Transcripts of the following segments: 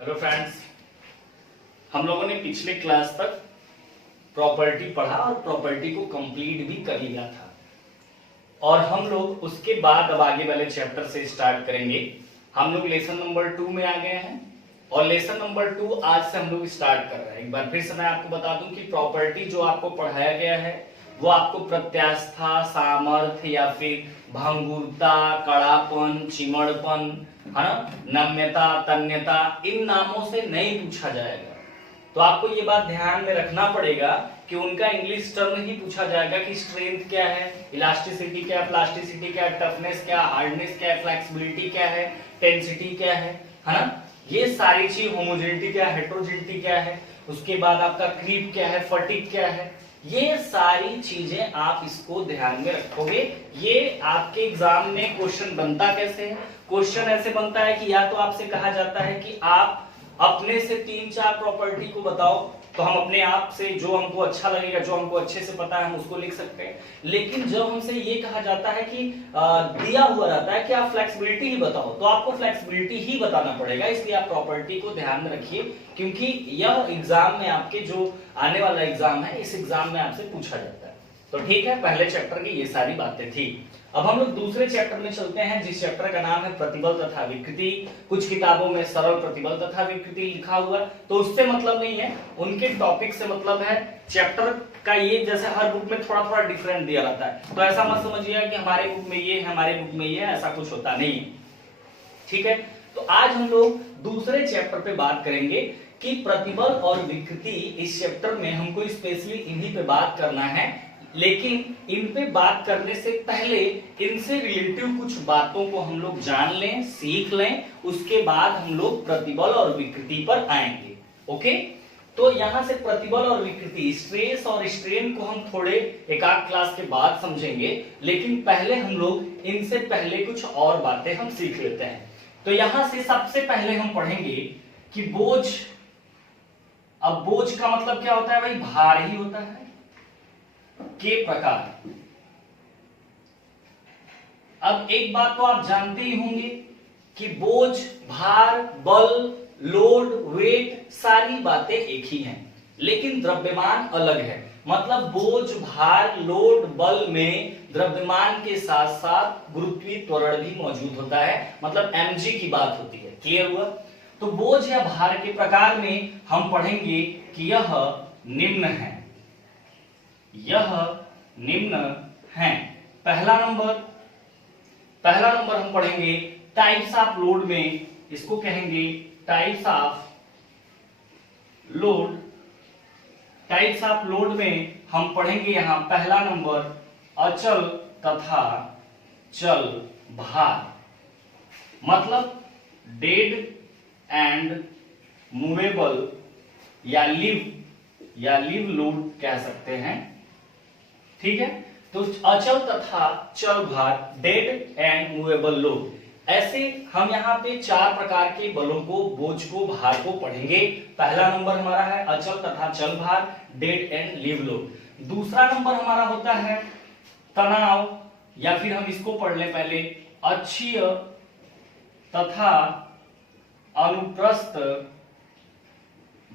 Hello friends, हम लोगों ने पिछले क्लास तक प्रॉपर्टी पढ़ा और प्रॉपर्टी को कंप्लीट भी कर लिया था और हम लोग उसके बाद अब आगे वाले चैप्टर से स्टार्ट करेंगे। हम लोग लेसन नंबर 2 में आ गए हैं और लेसन नंबर 2 आज से हम लोग स्टार्ट कर रहे हैं। एक बार फिर से मैं आपको बता दूं कि प्रॉपर्टी जो आपको पढ़ाया गया है वो आपको प्रत्यास्था, सामर्थ्य या फिर भंगुरता, कड़ापन, चिमड़पन, है ना, नम्यता, तन्यता, इन नामों से नहीं पूछा जाएगा। तो आपको ये बात ध्यान में रखना पड़ेगा कि उनका इंग्लिश टर्म ही पूछा जाएगा कि स्ट्रेंथ क्या है, इलास्टिसिटी क्या है, प्लास्टिसिटी क्या है, टफनेस क्या है, हार्डनेस क्या है, फ्लेक्सिबिलिटी क्या है, टेंसिटी क्या है ना, ये सारी चीज, होमोजेनिटी क्या है, हेट्रोजेनिटी क्या है, उसके बाद आपका क्रीप क्या है, फटीग क्या है, ये सारी चीजें आप इसको ध्यान में रखोगे। ये आपके एग्जाम में क्वेश्चन बनता कैसे है? क्वेश्चन ऐसे बनता है कि या तो आपसे कहा जाता है कि आप अपने से 3-4 प्रॉपर्टी को बताओ, तो हम अपने आप से जो हमको अच्छा लगेगा, जो हमको अच्छे से पता है, हम उसको लिख सकते हैं। लेकिन जब हमसे ये कहा जाता है कि दिया हुआ रहता है कि आप फ्लेक्सिबिलिटी ही बताओ, तो आपको फ्लेक्सिबिलिटी ही बताना पड़ेगा। इसलिए आप प्रॉपर्टी को ध्यान में रखिए, क्योंकि यह एग्जाम में आपके जो आने वाला एग्जाम है, इस एग्जाम में आपसे पूछा जाता है। तो ठीक है, पहले चैप्टर की ये सारी बातें थी। अब हम लोग दूसरे चैप्टर में चलते हैं, जिस चैप्टर का नाम है प्रतिबल तथा विकृति। कुछ किताबों में सरल प्रतिबल तथा विकृति लिखा हुआ, तो उससे मतलब नहीं है, उनके टॉपिक से मतलब है। चैप्टर का ये जैसे हर बुक में थोड़ा थोड़ा डिफरेंट दिया रहता है, तो ऐसा मत समझिएगा कि हमारे बुक में ये है, हमारे बुक में ये है, ऐसा कुछ होता नहीं है। ठीक है, तो आज हम लोग दूसरे चैप्टर पे बात करेंगे कि प्रतिबल और विकृति। इस चैप्टर में हमको स्पेशली इन्हीं पे बात करना है, लेकिन इन पे बात करने से पहले इनसे रिलेटिव कुछ बातों को हम लोग जान लें, सीख लें, उसके बाद हम लोग प्रतिबल और विकृति पर आएंगे। ओके, तो यहां से प्रतिबल और विकृति, स्ट्रेस और स्ट्रेन को हम थोड़े एक आध क्लास के बाद समझेंगे, लेकिन पहले हम लोग इनसे पहले कुछ और बातें हम सीख लेते हैं। तो यहां से सबसे पहले हम पढ़ेंगे कि बोझ। अब बोझ का मतलब क्या होता है भाई? भार ही होता है के प्रकार। अब एक बात तो आप जानते ही होंगे कि बोझ, भार, बल, लोड, वेट, सारी बातें एक ही हैं, लेकिन द्रव्यमान अलग है। मतलब बोझ, भार, लोड, बल में द्रव्यमान के साथ साथ गुरुत्वीय त्वरण भी मौजूद होता है, मतलब mg की बात होती है। क्लियर हुआ? तो बोझ या भार के प्रकार में हम पढ़ेंगे कि यह निम्न है, यह निम्न है। पहला नंबर हम पढ़ेंगे टाइप्स ऑफ लोड में, इसको कहेंगे types of load. Types of load में हम पढ़ेंगे यहां पहला नंबर अचल तथा चल भार, मतलब डेड एंड मूवेबल या लिव लोड कह सकते हैं। ठीक है, तो अचल तथा चल भार, डेड एंड मूवेबल लोड, ऐसे हम यहाँ पे 4 प्रकार के बलों को, बोझ को, भार को पढ़ेंगे। पहला नंबर हमारा है अचल तथा चल भार, डेड एंड लिव लोड। दूसरा नंबर हमारा होता है तनाव, या फिर हम इसको पढ़ लें पहले, अक्षीय तथा अनुप्रस्थ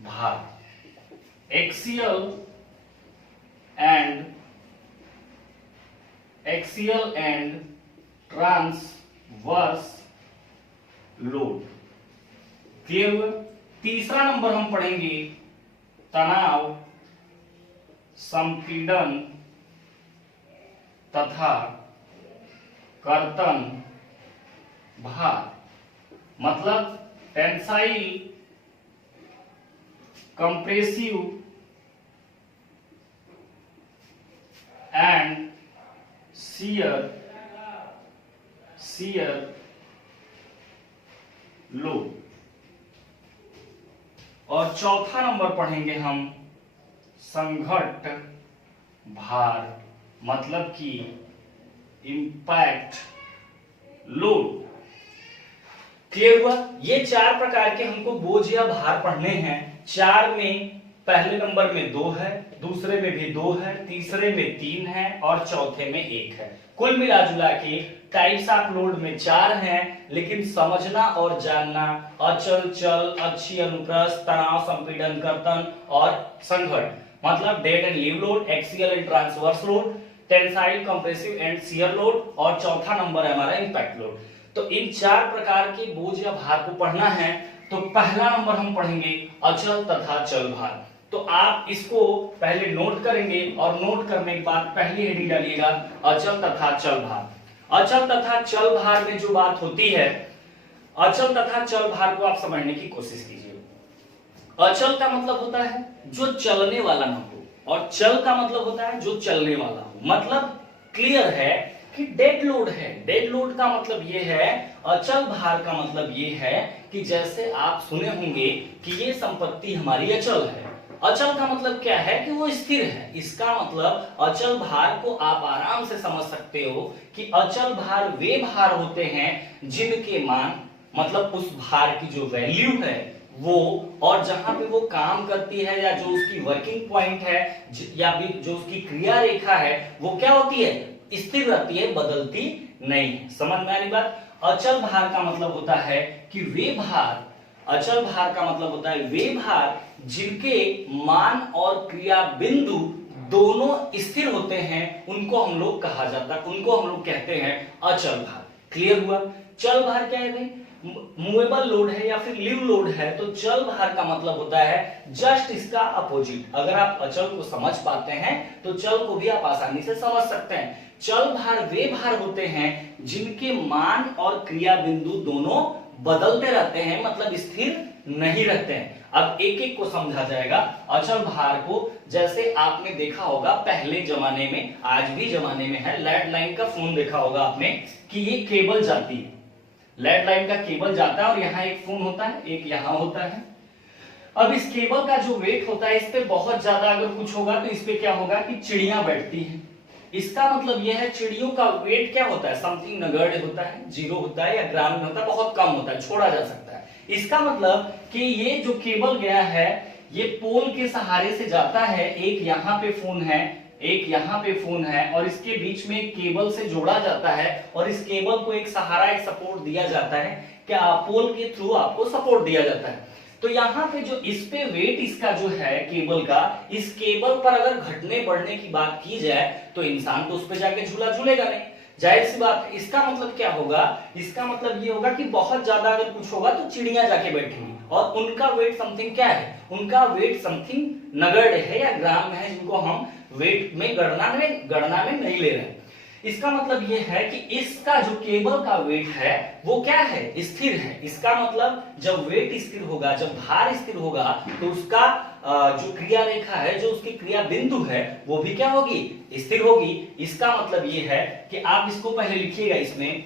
भार, axial and transverse load. Clear हुआ? तीसरा नंबर हम पढ़ेंगे तनाव, संपीड़न तथा कर्तन भार, मतलब tensile, compressive and shear load. और चौथा नंबर पढ़ेंगे हम संघट्ट भार, मतलब कि इंपैक्ट लोड। क्लियर हुआ? ये 4 प्रकार के हमको बोझ या भार पढ़ने हैं। 4 में पहले नंबर में 2 है, दूसरे में भी 2 है, तीसरे में 3 है और चौथे में 1 है। कुल मिला जुला के टाइप्स ऑफ लोड में 4 हैं, लेकिन समझना और जानना अचल, चल, अक्षीय अनुप्रस्थ, तनाव, संपीड़न, कर्तन और संघटन, मतलब dead and leave load, axial and transverse load, tensile, compressive and shear load, और चौथा नंबर है हमारा इंपैक्ट लोड। तो इन 4 प्रकार के बोझ या भार को पढ़ना है। तो पहला नंबर हम पढ़ेंगे अचल तथा चल भार। तो आप इसको पहले नोट करेंगे और नोट करने के बाद पहली हेडिंग डालिएगा अचल तथा चल भार। अचल तथा चल भार में जो बात होती है, अचल तथा चल भार को आप समझने की कोशिश कीजिए। अचल का मतलब होता है जो चलने वाला ना हो, और चल का मतलब होता है जो चलने वाला हो। मतलब क्लियर है कि डेड लोड है। डेड लोड का मतलब ये है, अचल भार का मतलब ये है कि जैसे आप सुने होंगे कि ये संपत्ति हमारी अचल है। अचल का मतलब क्या है कि वो स्थिर है। इसका मतलब अचल भार को आप आराम से समझ सकते हो कि अचल भार वे भार होते हैं जिनके मान, मतलब उस भार की जो वैल्यू है वो, और जहां पे वो काम करती है या जो उसकी वर्किंग पॉइंट है या भी जो उसकी क्रिया रेखा है वो क्या होती है, स्थिर रहती है, बदलती नहीं है। समझ में आनी बात। अचल भार का मतलब होता है कि वे भार, अचल भार का मतलब होता है वे भार जिनके मान और क्रिया बिंदु दोनों स्थिर होते हैं, उनको हम लोग कहा जाता है, उनको हम लोग कहते हैं अचल भार। क्लियर हुआ। चल भार क्या है भाई, मूवेबल लोड है या फिर लिव लोड है। तो चल भार का मतलब होता है जस्ट इसका अपोजिट। अगर आप अचल को समझ पाते हैं तो चल को भी आप आसानी से समझ सकते हैं। चल भार वे भार होते हैं जिनके मान और क्रिया बिंदु दोनों बदलते रहते हैं, मतलब स्थिर नहीं रहते हैं। अब एक एक को समझा जाएगा। अचल भार को जैसे आपने देखा होगा पहले जमाने में, आज भी जमाने में है, लैंडलाइन का फोन देखा होगा आपने कि ये केबल जाती है, लैंडलाइन का केबल जाता है और यहाँ एक फोन होता है, एक यहाँ होता है। अब इस केबल का जो वेट होता है, इस पे बहुत ज्यादा अगर कुछ होगा तो इस पे क्या होगा कि चिड़िया बैठती हैं। इसका मतलब यह है चिड़ियों का वेट क्या होता है, समथिंग नगण्य होता है, 0 होता है या ग्राम में होता है, बहुत कम होता है, छोड़ा जा सकता है। इसका मतलब कि ये जो केबल गया है ये पोल के सहारे से जाता है। एक यहाँ पे फोन है, एक यहाँ पे फोन है, और इसके बीच में एक केबल से जोड़ा जाता है, और इस केबल को एक सहारा, एक सपोर्ट दिया जाता है, क्या पोल के थ्रू आपको सपोर्ट दिया जाता है। तो यहाँ पे जो इस पे वेट इसका जो है केबल का, इस केबल पर अगर घटने बढ़ने की बात की जाए तो इंसान तो उस पे जाके झूला झूलेगा नहीं, जाहिर सी बात है। इसका मतलब क्या होगा, इसका मतलब ये होगा कि बहुत ज्यादा अगर कुछ होगा तो चिड़िया जाके बैठेंगी, और उनका वेट समथिंग क्या है, उनका वेट समथिंग नगण्य है या ग्राम में है, जिनको हम वेट में गणना में नहीं ले रहे हैं। इसका मतलब यह है कि इसका जो केबल का वेट है वो क्या है, स्थिर है। इसका मतलब जब वेट स्थिर होगा, जब भार स्थिर होगा, तो उसका जो क्रिया रेखा है, जो उसकी क्रिया बिंदु है, वो भी क्या होगी, स्थिर होगी। इसका मतलब यह है कि आप इसको पहले लिखिएगा, इसमें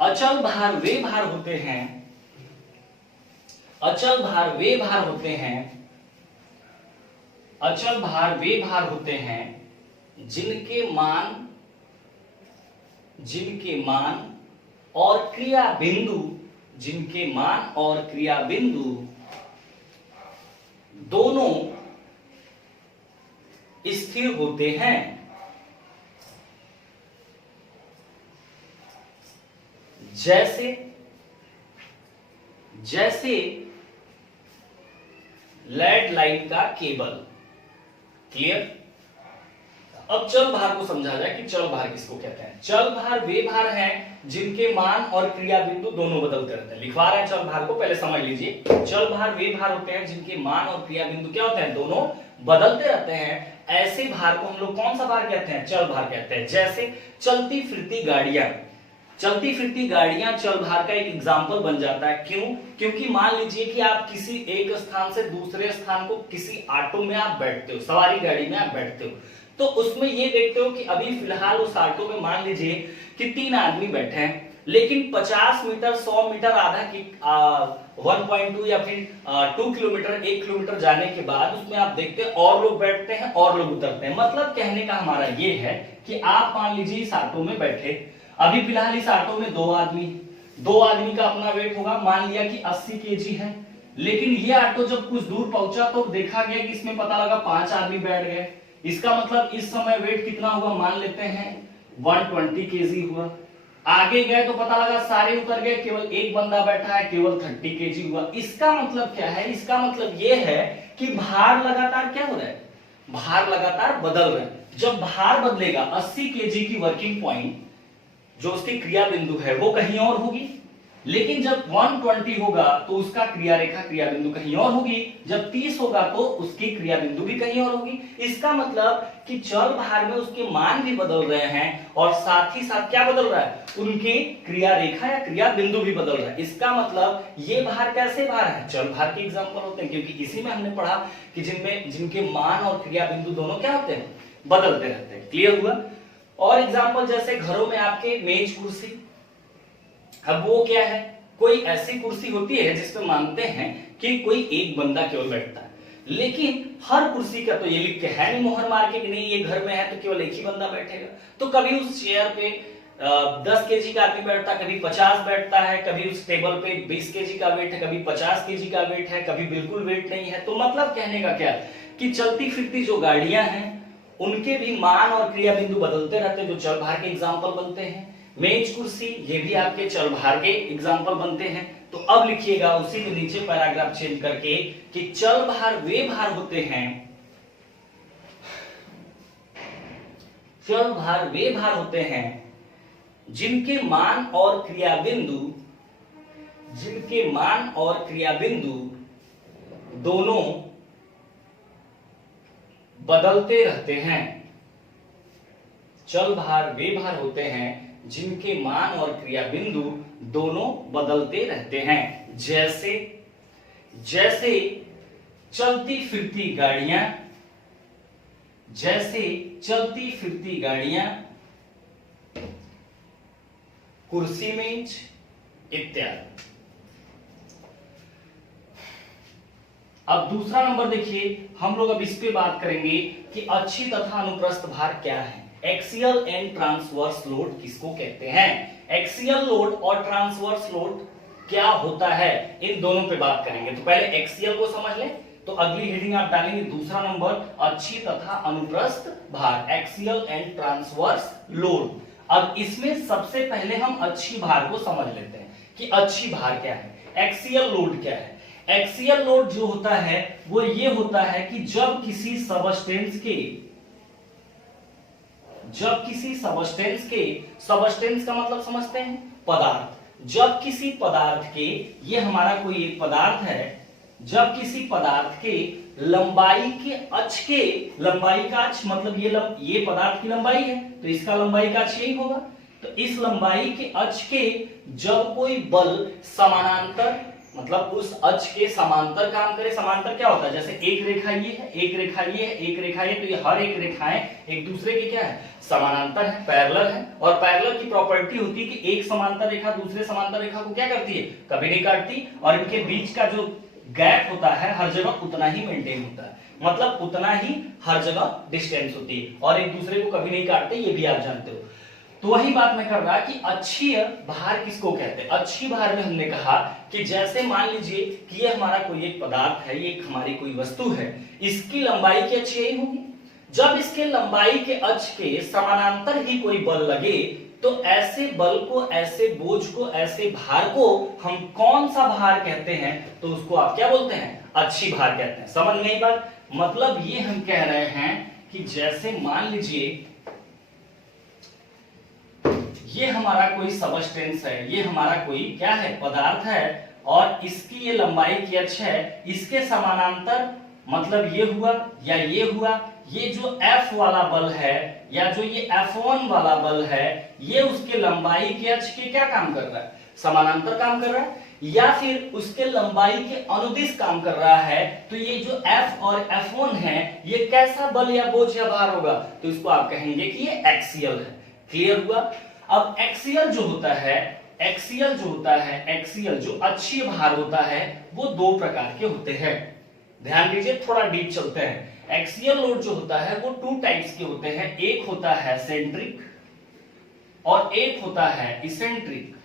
अचल भार वे भार होते हैं, अचल भार वे भार होते हैं, अचल भार वे भार होते हैं जिनके मान और क्रिया बिंदु, जिनके मान और क्रिया बिंदु दोनों स्थिर होते हैं। जैसे लेड लाइन का केबल। क्लियर। अब चल भार को समझा जाए कि चल भार किसको कहते हैं। चल भार वे भार हैं जिनके मान और क्रिया बिंदु दोनों बदलते रहते हैं। लिखवा रहे हैं चल भार को, पहले समझ लीजिए। चल भार वे भार होते हैं जिनके मान और क्रिया बिंदु क्या होते हैं, दोनों बदलते रहते हैं। ऐसे भार को हम लोग कौन सा भार कहते हैं, चल भार कहते हैं। जैसे चलती फिरती गाड़ियां, चलती फिरती गाड़ियां चल भार का एक एग्जाम्पल बन जाता है। क्यों? क्योंकि मान लीजिए कि आप किसी एक स्थान से दूसरे स्थान को किसी ऑटो में आप बैठते हो, सवारी गाड़ी में आप बैठते हो, तो उसमें ये देखते हो कि अभी फिलहाल उस ऑटो में मान लीजिए कि 3 आदमी बैठे हैं, लेकिन 50 मीटर 100 मीटर आधा की 1.2 या फिर 2 किलोमीटर 1 किलोमीटर जाने के बाद उसमें आप देखते हैं और लोग बैठते हैं और लोग उतरते हैं। मतलब कहने का हमारा ये है कि आप मान लीजिए इस ऑटो में बैठे, अभी फिलहाल इस ऑटो में 2 आदमी का अपना वेट होगा, मान लिया कि 80 केजी है, लेकिन ये ऑटो जब कुछ दूर पहुंचा तो देखा गया कि इसमें पता लगा 5 आदमी बैठ गए। इसका मतलब इस समय वेट कितना हुआ, मान लेते हैं 120 केजी हुआ। आगे गए तो पता लगा सारे उतर गए, केवल एक बंदा बैठा है, केवल 30 केजी हुआ। इसका मतलब क्या है, इसका मतलब ये है कि भार लगातार क्या हो रहा है, भार लगातार बदल रहा है। जब भार बदलेगा 80 केजी की वर्किंग पॉइंट जो उसकी क्रिया बिंदु है वो कहीं और होगी, लेकिन जब 120 होगा तो उसका क्रिया रेखा क्रिया बिंदु कहीं और होगी, जब 30 होगा तो उसकी क्रिया बिंदु भी कहीं और होगी। इसका मतलब कि चल भार में उसके मान भी बदल रहे हैं और साथ ही साथ क्या बदल रहा है, उनकी क्रिया रेखा या क्रिया बिंदु भी बदल रहा है। इसका मतलब ये भार कैसे भार है, चल भार के एग्जाम्पल होते हैं, क्योंकि इसी में हमने पढ़ा कि जिनके मान और क्रिया बिंदु दोनों क्या होते हैं, बदलते रहते हैं। क्लियर हुआ। और एग्जाम्पल जैसे घरों में आपके मेज कुर्सी, अब वो क्या है, कोई ऐसी कुर्सी होती है जिसमें मानते हैं कि कोई एक बंदा केवल बैठता है, लेकिन हर कुर्सी का तो ये लिख के है नहीं मोहर मार के कि नहीं ये घर में है तो केवल एक ही बंदा बैठेगा। तो कभी उस चेयर पे 10 केजी का आदमी बैठता है, कभी 50 बैठता है, कभी उस टेबल पे 20 केजी का वेट है, कभी 50 केजी का वेट है, कभी बिल्कुल वेट नहीं है। तो मतलब कहने का क्या कि चलती फिरती जो गाड़ियां हैं उनके भी मान और क्रिया बिंदु बदलते रहते हैं, जो चल भार के एग्जाम्पल बनते हैं। मेज कुर्सी ये भी आपके चल भार के एग्जाम्पल बनते हैं। तो अब लिखिएगा उसी के नीचे पैराग्राफ चेंज करके कि चल भार वे भार होते हैं, चल भार वे भार होते हैं जिनके मान और क्रिया बिंदु दोनों बदलते रहते हैं। चल भार वे भार होते हैं जिनके मान और क्रिया बिंदु दोनों बदलते रहते हैं। जैसे चलती फिरती गाड़ियां, कुर्सी मेज इत्यादि। अब दूसरा नंबर देखिए, हम लोग अब इस पे बात करेंगे कि अक्षीय तथा अनुप्रस्थ भार क्या है। एक्सियल एंड ट्रांसवर्स लोड किसको कहते हैं, एक्सियल लोड और ट्रांसवर्स लोड क्या होता है, इन दोनों पे बात करेंगे। तो पहले एक्सियल को समझ लें, तो अगली हेडिंग आप डालेंगे दूसरा नंबर अक्षीय तथा अनुप्रस्थ भार, एक्सियल एंड ट्रांसवर्स लोड। अब इसमें सबसे पहले हम अक्षीय भार को समझ लेते हैं कि अक्षीय भार क्या है, एक्सियल लोड क्या है। एक्सियल लोड जो होता है वो ये होता है कि जब किसी सबस्टेंस का मतलब समझते हैं पदार्थ, जब किसी पदार्थ के, ये हमारा कोई एक पदार्थ है, जब किसी पदार्थ के लंबाई के अक्ष के, लंबाई का अक्ष मतलब ये पदार्थ की लंबाई है तो इसका लंबाई का अक्ष यही होगा। तो इस लंबाई के अक्ष के जब कोई बल समानांतर, मतलब उस अक्ष के समांतर काम करे, समांतर क्या होता है, जैसे एक रेखा ये है, एक रेखा ये है, एक रेखा ये, तो ये हर एक रेखाएं एक दूसरे के क्या है, समानांतर है, पैरेलल है। और पैरेलल की प्रॉपर्टी होती है कि एक समांतर रेखा दूसरे समांतर रेखा को क्या करती है, कभी नहीं काटती, और इनके बीच का जो गैप होता है हर जगह उतना ही मेंटेन होता है, मतलब उतना ही हर जगह डिस्टेंस होती है, और एक दूसरे को कभी नहीं काटते, ये भी आप जानते हो। तो वही बात मैं कर रहा कि अक्षीय भार किसको कहते हैं। अक्षीय भार में हमने कहा कि जैसे मान लीजिए कि ये हमारा कोई एक पदार्थ है, ये हमारी कोई वस्तु है, इसकी लंबाई की अक्ष यही होगी। जब इसके लंबाई के अक्ष के समानांतर ही कोई बल लगे तो ऐसे बल को, ऐसे बोझ को, ऐसे भार को हम कौन सा भार कहते हैं, तो उसको आप क्या बोलते हैं, अक्षीय भार कहते हैं। समझ में आई बात, मतलब ये हम कह रहे हैं कि जैसे मान लीजिए ये हमारा कोई सबस्टेंस है, ये हमारा कोई क्या है, पदार्थ है, और इसकी ये लंबाई की अक्ष है, इसके समानांतर मतलब ये हुआ या ये हुआ, ये जो F वाला बल है या जो ये F1 वाला बल है, ये उसके लंबाई के अक्ष के क्या काम कर रहा है, समानांतर काम कर रहा है, या फिर उसके लंबाई के अनुदिश काम कर रहा है। तो ये जो F और F1 है ये कैसा बल या बोझ या भार होगा, तो इसको आप कहेंगे कि ये एक्सियल है। क्लियर हुआ। अब एक्सियल जो होता है, एक्सियल जो अक्षीय भार होता है वो दो प्रकार के होते हैं। ध्यान दीजिए, थोड़ा डीप चलते हैं। एक्सियल लोड जो होता है वो 2 टाइप्स के होते हैं, एक होता है सेंट्रिक और एक होता है इसेंट्रिक।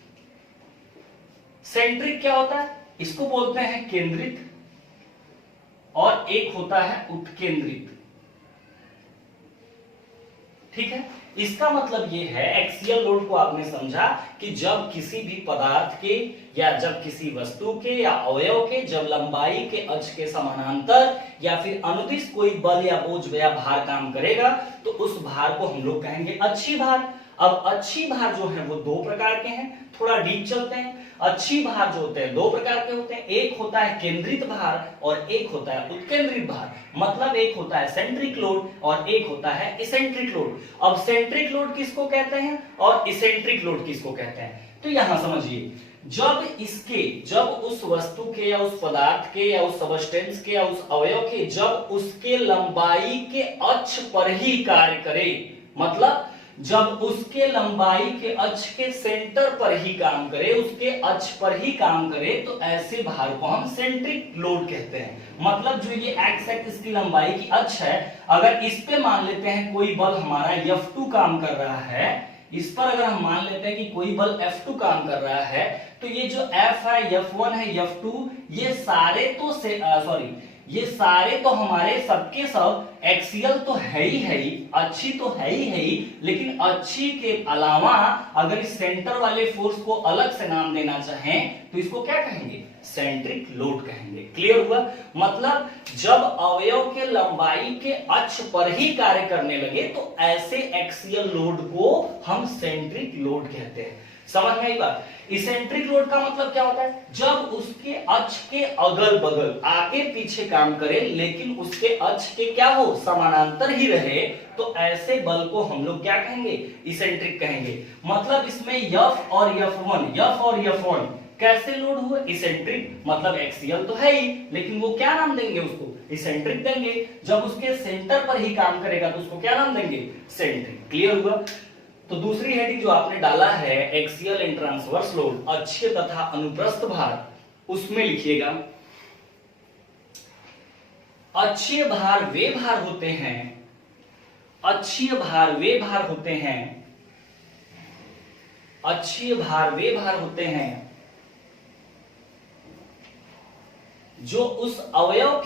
सेंट्रिक क्या होता है, इसको बोलते हैं केंद्रित और एक होता है उत्केंद्रित। ठीक है, इसका मतलब ये है, एक्सियल लोड को आपने समझा कि जब किसी भी पदार्थ के या जब किसी वस्तु के या अवयव के जब लंबाई के अक्ष के समानांतर या फिर अनुदिश कोई बल या बोझ या भार काम करेगा तो उस भार को हम लोग कहेंगे अक्षीय भार। अब अक्षीय भार जो है वो दो प्रकार के हैं, थोड़ा डीप चलते हैं। अक्षीय भार जो होते हैं दो प्रकार के होते हैं, एक होता है केंद्रित भार और एक होता है उत्केंद्रित भार। मतलब एक होता है सेंट्रिक लोड और एक होता है इसेंट्रिक लोड। अब सेंट्रिक लोड किसको कहते हैं और इसेंट्रिक लोड किसको कहते हैं, तो यहां समझिए, जब उस वस्तु के या उस पदार्थ के या उस सबस्टेंस के या उस अवयव के जब उसके लंबाई के अक्ष पर ही कार्य करे, मतलब जब उसके लंबाई के अक्ष के सेंटर पर ही काम करे, उसके अक्ष पर ही काम करे, तो ऐसे भार को हम सेंट्रिक लोड कहते हैं। मतलब जो ये एक्स एक्सिस की लंबाई की अक्ष है, अगर इस पे मान लेते हैं कोई बल हमारा F2 काम कर रहा है, इस पर अगर हम मान लेते हैं कि कोई बल F2 काम कर रहा है, तो ये जो F है, F1 है, F2, ये सारे तो हमारे सबके सब एक्सियल तो है ही, अच्छी तो है ही, लेकिन अच्छी के अलावा अगर इस सेंटर वाले फोर्स को अलग से नाम देना चाहें तो इसको क्या कहेंगे, सेंट्रिक लोड कहेंगे। क्लियर हुआ? मतलब जब अवयव के लंबाई के अक्ष पर ही कार्य करने लगे तो ऐसे एक्सियल लोड को हम सेंट्रिक लोड कहते हैं। समझ में आई बात? इसेंट्रिक लोड का मतलब क्या होता है, जब उसके अक्ष के अगल बगल आगे पीछे काम करे लेकिन उसके अक्ष के क्या हो, समानांतर ही रहे, तो ऐसे बल को हम लोग क्या कहेंगे, इसेंट्रिक कहेंगे। मतलब इसमें F और F1 कैसे लोड हुए, इसेंट्रिक। मतलब एक्सियल तो है ही, लेकिन वो क्या नाम देंगे उसको, इसेंट्रिक देंगे। जब उसके सेंटर पर ही काम करेगा तो उसको क्या नाम देंगे, सेंट्रिक। क्लियर हुआ? तो दूसरी हेडिंग जो आपने डाला है एक्सियल एंड ट्रांसवर्स लोड, अक्षीय तथा अनुप्रस्थ भार, उसमें लिखिएगा अक्षीय भार वे भार होते हैं, अक्षीय भार वे भार होते हैं, अक्षीय भार वे भार होते हैं जो उस अवयव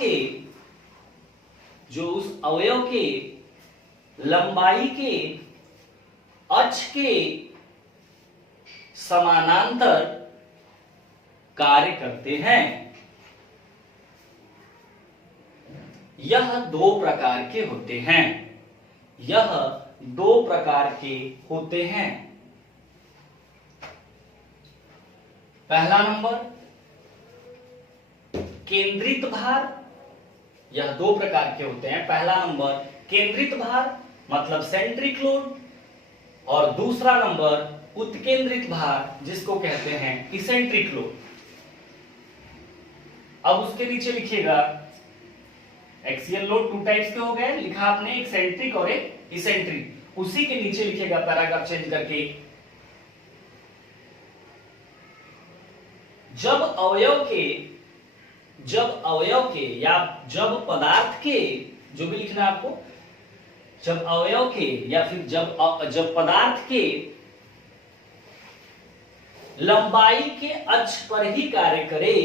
के लंबाई के अक्ष के समानांतर कार्य करते हैं। यह दो प्रकार के होते हैं, यह दो प्रकार के होते हैं। पहला नंबर केंद्रित भार, यह दो प्रकार के होते हैं। पहला नंबर केंद्रित भार मतलब सेंट्रिक लोड, और दूसरा नंबर उत्केंद्रित भार जिसको कहते हैं इसेंट्रिक लोड। अब उसके नीचे लिखिएगा एक्सियल लोड टू टाइप्स के हो गए, लिखा आपने एक सेंट्रिक और एक इसेंट्रिक। उसी के नीचे लिखिएगा पैराग्राफ चेंज करके, जब अवयव के या जब पदार्थ के, जो भी लिखना है आपको, जब अवयव के या फिर जब पदार्थ के लंबाई के अक्ष पर ही कार्य करे,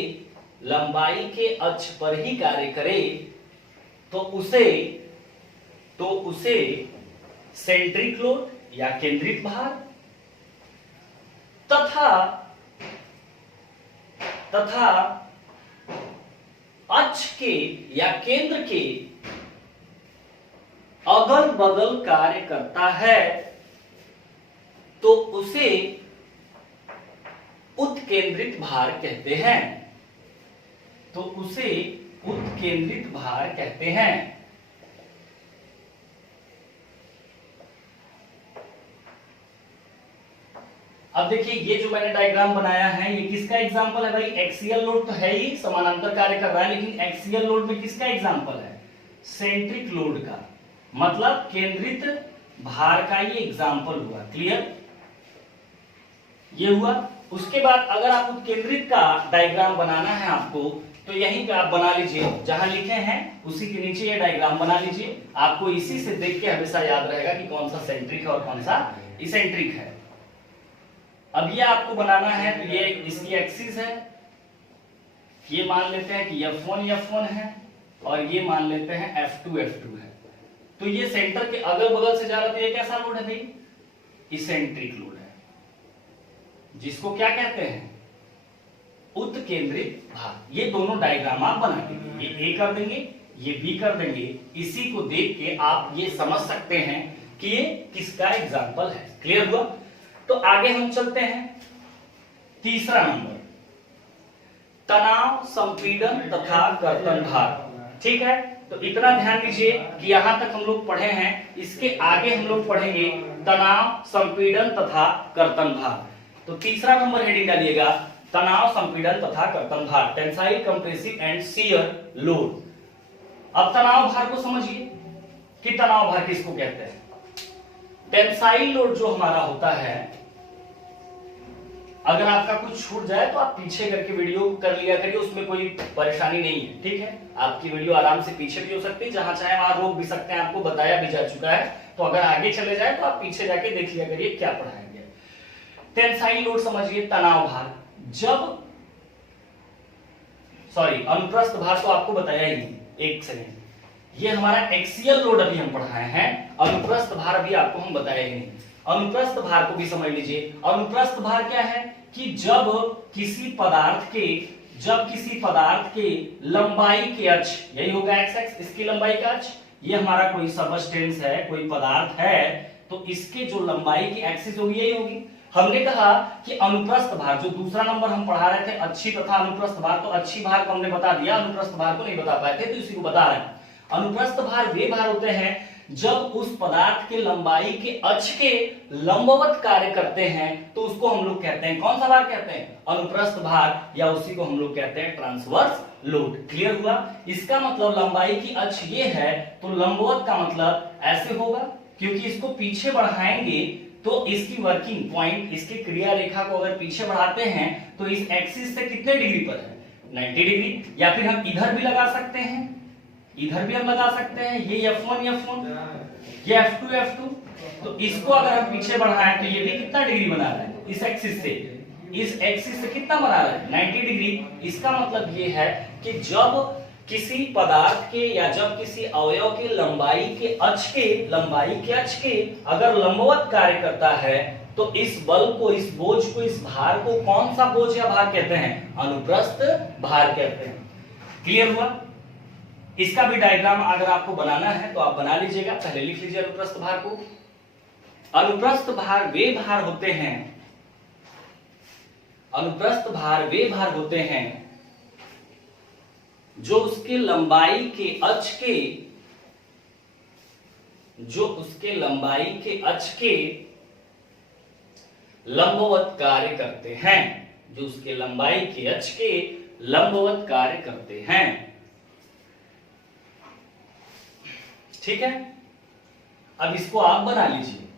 लंबाई के अक्ष पर ही कार्य करे, तो उसे सेंट्रिक लोड या केंद्रित भार तथा अक्ष के या केंद्र के अगल बगल कार्य करता है तो उसे उत्केंद्रित भार कहते हैं, तो उसे उत्केंद्रित भार कहते हैं। अब देखिए ये जो मैंने डायग्राम बनाया है ये किसका एग्जांपल है भाई, एक्सियल लोड तो है ही, समानांतर कार्य कर रहा है, लेकिन एक्सियल लोड में किसका एग्जांपल है, सेंट्रिक लोड का, मतलब केंद्रित भार का ये एग्जांपल हुआ। क्लियर? ये हुआ। उसके बाद अगर आप उत्केंद्रित का डायग्राम बनाना है आपको तो यहीं पे आप बना लीजिए, जहां लिखे हैं उसी के नीचे ये डायग्राम बना लीजिए। आपको इसी से देख के हमेशा याद रहेगा कि कौन सा सेंट्रिक है और कौन सा इसेंट्रिक है। अब ये आपको बनाना है, तो ये इसकी एक्सिस है, ये मान लेते हैं कि F1 F1 है और ये मान लेते हैं F2 F2 है। तो ये सेंटर के अगल बगल से जा रहा था, ये कैसा लोड है भाई? इसेंट्रिक लोड है, जिसको क्या कहते हैं? उत्केंद्रित भार। ये दोनों डायग्राम आप बना के ये A कर देंगे, ये B कर देंगे। इसी को देख के आप ये समझ सकते हैं कि ये किसका एग्जाम्पल है। क्लियर हुआ? तो आगे हम चलते हैं। तीसरा नंबर, तनाव, संपीड़न तथा कर्तन भार। ठीक है, तो इतना ध्यान दीजिए कि यहां तक हम लोग पढ़े हैं। इसके आगे हम लोग पढ़ेंगे तनाव, संपीड़न तथा कर्तन भार। तो तीसरा नंबर हेडिंग डालिएगा, तनाव, संपीड़न तथा कर्तन भार, tensile, compressive and shear load. अब तनाव भार को समझिए कि तनाव भार किसको कहते हैं। टेंसाइल लोड जो हमारा होता है, अगर आपका कुछ छूट जाए तो आप पीछे करके वीडियो कर लिया करिए, उसमें कोई परेशानी नहीं है। ठीक है, आपकी वीडियो आराम से पीछे भी हो सकती है, जहां चाहे वहां रोक भी सकते हैं, आपको बताया भी जा चुका है। तो अगर आगे चले जाए तो आप पीछे जाके देख लिया करिए क्या पढ़ाया गया। टेंसाइल लोड समझिए, तनाव भार। जब अनुप्रस्थ भार तो आपको बताया ही नहीं, एक सेकेंड, ये हमारा एक्सियल लोड अभी हम पढ़ाए हैं, अनुप्रस्थ भार अभी आपको हम बताए ही नहीं। अनुप्रस्थ भार को भी समझ लीजिए। अनुप्रस्थ भार क्या है कि जब किसी पदार्थ के लंबाई के अक्ष, यही होगा एक्स एक्स, इसकी लंबाई का अक्ष, ये हमारा कोई सबस्टेंस है, कोई पदार्थ है, तो इसके जो लंबाई की एक्सिस होगी यही होगी। हमने कहा कि अनुप्रस्थ भार, जो दूसरा नंबर हम पढ़ा रहे थे, अच्छी तथा अनुप्रस्थ भार, तो अच्छी भार को हमने बता दिया, अनुप्रस्थ भार को नहीं बता पाए थे, तो इसी को बता रहे हैं। अनुप्रस्थ भार वे भार होते हैं जब उस पदार्थ के लंबाई के अक्ष के लंबवत कार्य करते हैं, तो उसको हम लोग कहते हैं, कौन सा भार कहते हैं? अनुप्रस्थ भार, या उसी को हम लोग कहते हैं ट्रांसवर्स लोड। क्लियर हुआ? इसका मतलब लंबाई की अक्ष ये है, तो लंबवत का मतलब ऐसे होगा, क्योंकि इसको पीछे बढ़ाएंगे तो इसकी वर्किंग पॉइंट, इसकी क्रिया रेखा को अगर पीछे बढ़ाते हैं तो इस एक्सिस से कितने डिग्री पर है? 90 डिग्री। या फिर हम इधर भी लगा सकते हैं, इधर भी हम लगा सकते हैं, ये F1 F1, ये F2 F2। तो इसको अगर हम पीछे बढ़ाएं तो ये भी कितना डिग्री बना रहा है? इस एक्सिस से, इस एक्सिस से कितना बना रहा है? 90 डिग्री। इसका मतलब ये है कि जब किसी पदार्थ के या जब किसी अवयव के लंबाई के अक्ष के अगर लंबवत कार्य करता है, तो इस बल को, इस बोझ को, इस भार को कौन सा बोझ या भार कहते हैं? अनुप्रस्थ भार कहते हैं। क्लियर हुआ? इसका भी डायग्राम अगर आपको बनाना है तो आप बना लीजिएगा, पहले लिख लीजिए अनुप्रस्थ भार को। अनुप्रस्थ भार वे भार होते हैं, अनुप्रस्थ भार वे भार होते हैं जो उसके लंबाई के अक्ष के, जो उसके लंबाई के अक्ष के लंबवत कार्य करते हैं, जो उसके लंबाई के अक्ष के लंबवत कार्य करते हैं। ठीक है, अब इसको आप बना लीजिए,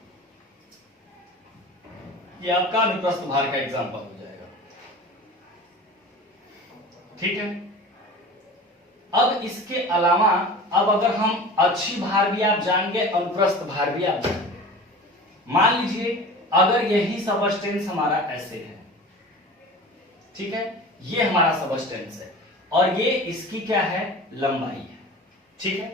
ये आपका अनुप्रस्थ भार का एग्जांपल हो जाएगा। ठीक है, अब इसके अलावा, अब अगर हम अक्षीय भार भी आप जान गए, अनुप्रस्थ भार भी आप जान गए। मान लीजिए अगर यही सबस्टेंस हमारा ऐसे है, ठीक है, ये हमारा सबस्टेंस है और ये इसकी क्या है? लंबाई है। ठीक है,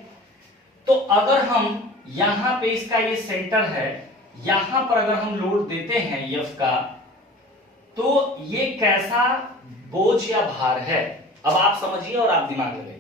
तो अगर हम यहां पे, इसका ये सेंटर है, यहां पर अगर हम लोड देते हैं F का, तो ये कैसा बोझ या भार है? अब आप समझिए और आप दिमाग लगाइए।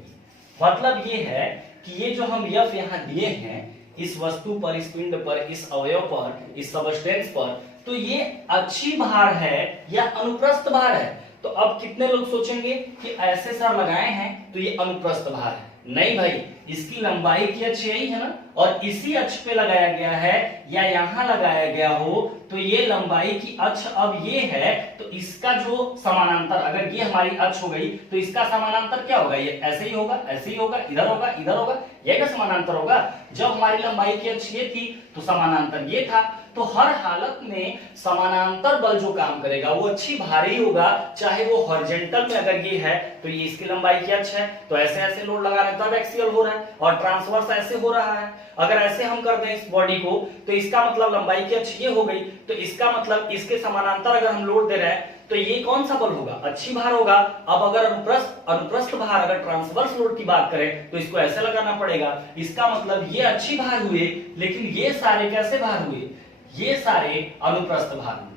मतलब ये है कि ये जो हम F यहां दिए हैं, इस वस्तु पर, इस पिंड पर, इस अवयव पर, इस सबस्टेंस पर, तो ये अक्षीय भार है या अनुप्रस्थ भार है? तो अब कितने लोग सोचेंगे कि ऐसे सर लगाए हैं तो ये अनुप्रस्थ भार है। नहीं भाई, इसकी लंबाई की अक्ष यही है ना, और इसी अक्ष पे लगाया गया है या यहां लगाया गया हो, तो ये लंबाई की अक्ष अब ये है, तो इसका जो समानांतर, अगर ये हमारी अक्ष हो गई तो इसका समानांतर क्या होगा? ये ऐसे ही होगा, ऐसे ही होगा, इधर होगा, इधर होगा, ये क्या समानांतर होगा? जब हमारी लंबाई की अक्ष ये थी तो समानांतर ये था, तो हर हालत में समानांतर बल जो काम करेगा वो अच्छी भारी होगा, चाहे वो हॉरिजॉन्टल में अगर ये है तो ये इसकी लंबाई की अक्ष है, तो ऐसे ऐसे लोड लगा रहे तब एक्सियल हो रहा है, और ट्रांसवर्स ऐसे हो रहा है। अगर ऐसे हम कर दें इस बॉडी को, तो इसका मतलब लंबाई की अक्ष ये हो गई, तो इसका मतलब इसके समानांतर अगर हम लोड दे रहे हैं तो ये कौन सा बल होगा, अच्छी भार होगा। अब अगर अनुप्रस्थ भार, अगर ट्रांसवर्स लोड की बात करें तो इसको ऐसे लगाना पड़ेगा। इसका मतलब ये अच्छी भार हुए, लेकिन ये सारे कैसे भार हुए, ये सारे अनुप्रस्थ भार हुए।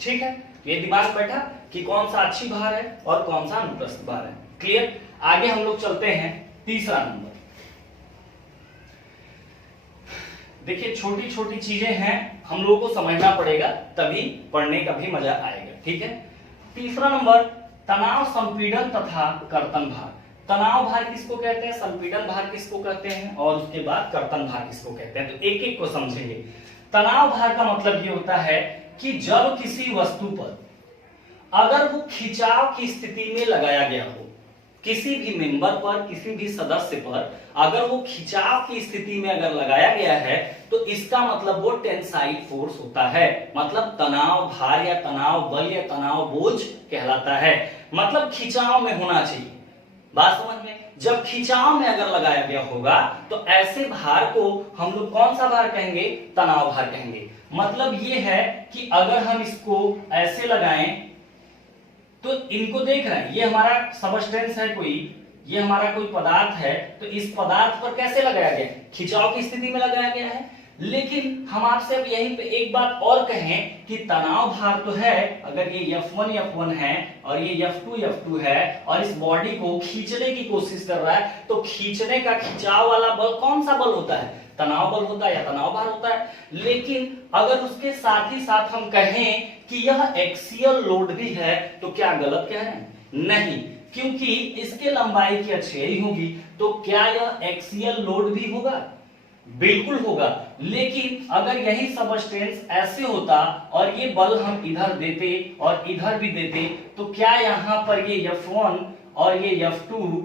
ठीक है, ये दिमाग बैठा कि कौन सा अच्छी भार है और कौन सा अनुप्रस्थ भार है। क्लियर। आगे हम लोग चलते हैं तीसरा नंबर। देखिए छोटी छोटी चीजें हैं, हम लोगों को समझना पड़ेगा, तभी पढ़ने का भी मजा आएगा। ठीक है, तीसरा नंबर तनाव संपीड़न तथा कर्तन भार। तनाव भार किसको कहते हैं, संपीड़न भार किसको कहते हैं, और उसके बाद कर्तन भार किसको कहते हैं। तो एक एक को समझेंगे। तनाव भार का मतलब ये होता है कि जब किसी वस्तु पर अगर वो खिंचाव की स्थिति में लगाया गया हो, किसी भी मेंबर पर, किसी भी सदस्य पर अगर वो खिंचाव की स्थिति में अगर लगाया गया है, तो इसका मतलब वो टेंसाइल फोर्स होता है, मतलब तनाव भार या तनाव बल या तनाव बोझ कहलाता है। मतलब खिंचाव में होना चाहिए। बात समझ में, जब खिंचाव में अगर लगाया गया होगा तो ऐसे भार को हम लोग कौन सा भार कहेंगे, तनाव भार कहेंगे। मतलब ये है कि अगर हम इसको ऐसे लगाएं तो इनको देख रहे हैं, ये हमारा सबस्टेंस है कोई, ये हमारा कोई पदार्थ है, तो इस पदार्थ पर कैसे लगाया गया, खिंचाव की स्थिति में लगाया गया है। लेकिन हम आपसे अब यहीं पे एक बात और कहें कि तनाव भार तो है, अगर ये F1 है और ये F2 है और इस बॉडी को खींचने की कोशिश कर रहा है, तो खींचने का खिंचाव वाला बल कौन सा बल होता है, तनाव बल होता है या तनाव भार होता है। लेकिन अगर उसके साथ ही साथ हम कहें कि यह एक्सियल लोड भी है, तो क्या गलत कह रहे हैं, नहीं, क्योंकि इसके लंबाई की अच्छाई होगी, तो क्या यह एक्सियल लोड भी होगा, बिल्कुल होगा। लेकिन अगर यही सबस्टेंस ऐसे होता और ये बल हम इधर देते और इधर भी देते, तो क्या यहां पर ये F1 और ये F2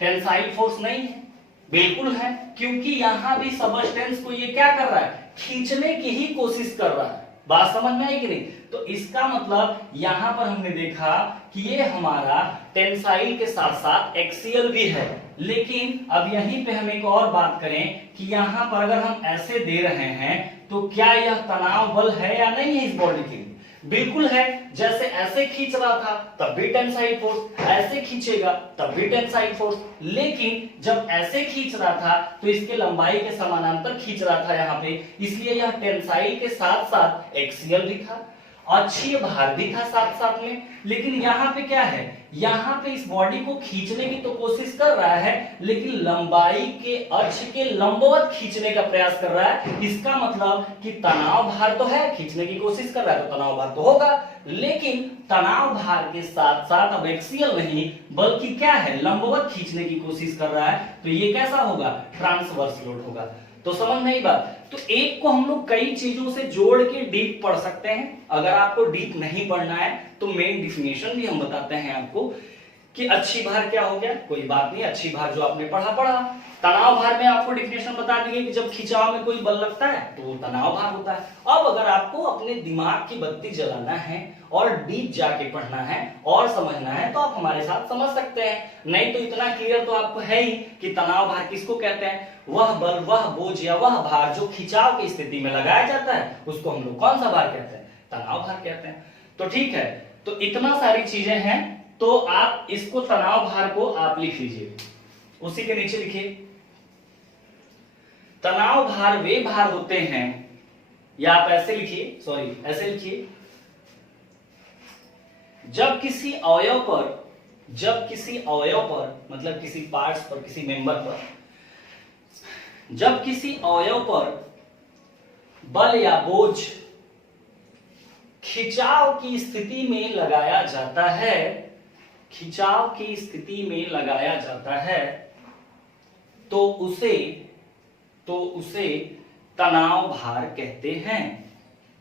टेंसाइल फोर्स नहीं है, बिल्कुल है, क्योंकि यहां भी सबस्टेंस को ये क्या कर रहा है, खींचने की ही कोशिश कर रहा है। बात समझ में आई कि नहीं। तो इसका मतलब यहां पर हमने देखा कि ये हमारा टेंसाइल के साथ साथ एक्सियल भी है। लेकिन अब यहीं पे हम एक और बात करें कि यहां पर अगर हम ऐसे दे रहे हैं तो क्या यह तनाव बल है या नहीं है इस बॉडी के लिए, बिल्कुल है। जैसे ऐसे खींच रहा था तब भी टेंसाइल फोर्स, ऐसे खींचेगा तब भी टेंसाइल फोर्स। लेकिन जब ऐसे खींच रहा था तो इसके लंबाई के समानांतर खींच रहा था यहाँ पे, इसलिए यह टेंसाइल के साथ साथ एक्सियल भी था, अक्षीय भार भी था साथ साथ में। लेकिन यहाँ पे क्या है, यहाँ पे इस बॉडी को खींचने की तो कोशिश कर रहा है, लेकिन लंबाई के अक्ष के लंबवत खींचने का प्रयास कर रहा है। इसका मतलब कि तनाव भार तो है, खींचने की कोशिश कर रहा है तो तनाव भार तो होगा, लेकिन तनाव भार के साथ साथ अब एक्सियल नहीं बल्कि क्या है, लंबवत खींचने की कोशिश कर रहा है। तो ये कैसा होगा, ट्रांसवर्स लोड होगा। तो समझ नहीं बात। तो एक को हम लोग कई चीजों से जोड़ के डीप पढ़ सकते हैं। अगर आपको डीप नहीं पढ़ना है तो मेन डिफिनेशन भी हम बताते हैं आपको कि अच्छी भार क्या हो गया, कोई बात नहीं, अच्छी भार जो आपने पढ़ा। तनाव भार में आपको डिफिनेशन बता दिए कि जब खिंचाव में कोई बल लगता है तो वो तनाव भार होता है। अब अगर आपको अपने दिमाग की बत्ती जलाना है और डीप जाके पढ़ना है और समझना है तो आप हमारे साथ समझ सकते हैं, नहीं तो इतना क्लियर तो आपको है ही कि तनाव भार किसको कहते हैं, वह बल, वह बोझ या वह भार जो खिंचाव की स्थिति में लगाया जाता है उसको हम लोग कौन सा भार कहते हैं, तनाव भार कहते हैं। तो ठीक है, तो इतना सारी चीजें हैं, तो आप इसको तनाव भार को आप लिख लीजिए, उसी के नीचे लिखिए तनाव भार वे भार होते हैं, या आप ऐसे लिखिए, सॉरी ऐसे लिखिए, जब किसी अवयव पर मतलब किसी पार्ट्स पर, किसी मेंबर पर, जब किसी अवयव पर बल या बोझ खिंचाव की स्थिति में लगाया जाता है, खिंचाव की स्थिति में लगाया जाता है, तो उसे तनाव भार कहते हैं,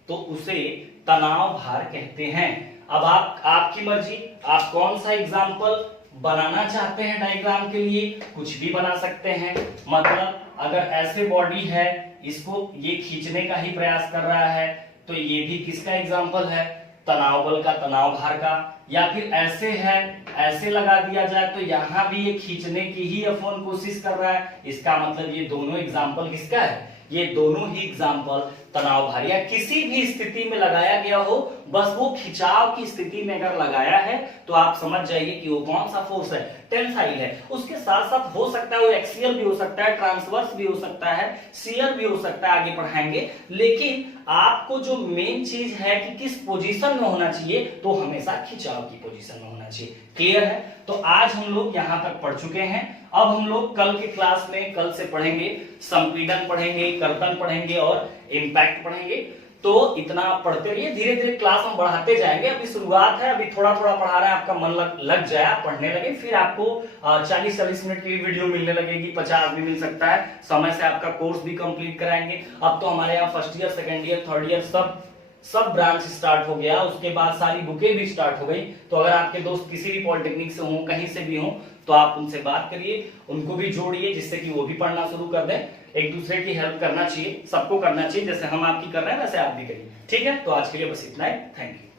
तो उसे तनाव भार कहते हैं। अब आपकी मर्जी, आप कौन सा एग्जाम्पल बनाना चाहते हैं डायग्राम के लिए, कुछ भी बना सकते हैं। मतलब अगर ऐसे बॉडी है, इसको ये खींचने का ही प्रयास कर रहा है, तो ये भी किसका एग्जाम्पल है, तनाव बल का, तनाव भार का। या फिर ऐसे है, ऐसे लगा दिया जाए तो यहां भी ये खींचने की ही F1 कोशिश कर रहा है, इसका मतलब ये दोनों एग्जाम्पल किसका है, ये दोनों ही एग्जाम्पल तनाव भार या किसी भी स्थिति में लगाया गया हो बस वो खिंचाव की स्थिति में अगर लगाया है तो आप समझ जाइए कि वो कौन सा फोर्स है, टेंसाइल है। उसके साथ साथ हो सकता है वो एक्सियल भी हो सकता है, ट्रांसवर्स भी हो सकता है, शियर भी हो सकता है, आगे पढ़ाएंगे। लेकिन आपको जो मेन चीज है कि किस पोजीशन में होना चाहिए, तो हमेशा खिंचाव की पोजीशन में होना चाहिए। क्लियर है? तो आज हम लोग यहां तक पढ़ चुके हैं। अब हम लोग कल के क्लास में कल से पढ़ेंगे, संपीड़न पढ़ेंगे, कर्तन पढ़ेंगे और इम्पैक्ट पढ़ेंगे। तो इतना पढ़ते रहिए, धीरे धीरे क्लास हम बढ़ाते जाएंगे। अभी शुरुआत है, अभी थोड़ा थोड़ा पढ़ा रहे हैं, आपका मन लग जाए, आप पढ़ने लगे, फिर आपको 40-40 मिनट की वीडियो मिलने लगेगी, 50 भी मिल सकता है। समय से आपका कोर्स भी कंप्लीट कराएंगे। अब तो हमारे यहाँ first year, second year, third year सब ब्रांच स्टार्ट हो गया, उसके बाद सारी बुकें भी स्टार्ट हो गई। तो अगर आपके दोस्त किसी भी पॉलिटेक्निक से हो, कहीं से भी हो, तो आप उनसे बात करिए, उनको भी जोड़िए, जिससे कि वो भी पढ़ना शुरू कर दें। एक दूसरे की हेल्प करना चाहिए, सबको करना चाहिए, जैसे हम आपकी कर रहे हैं वैसे आप भी करिए। ठीक है? तो आज के लिए बस इतना ही। Thank you.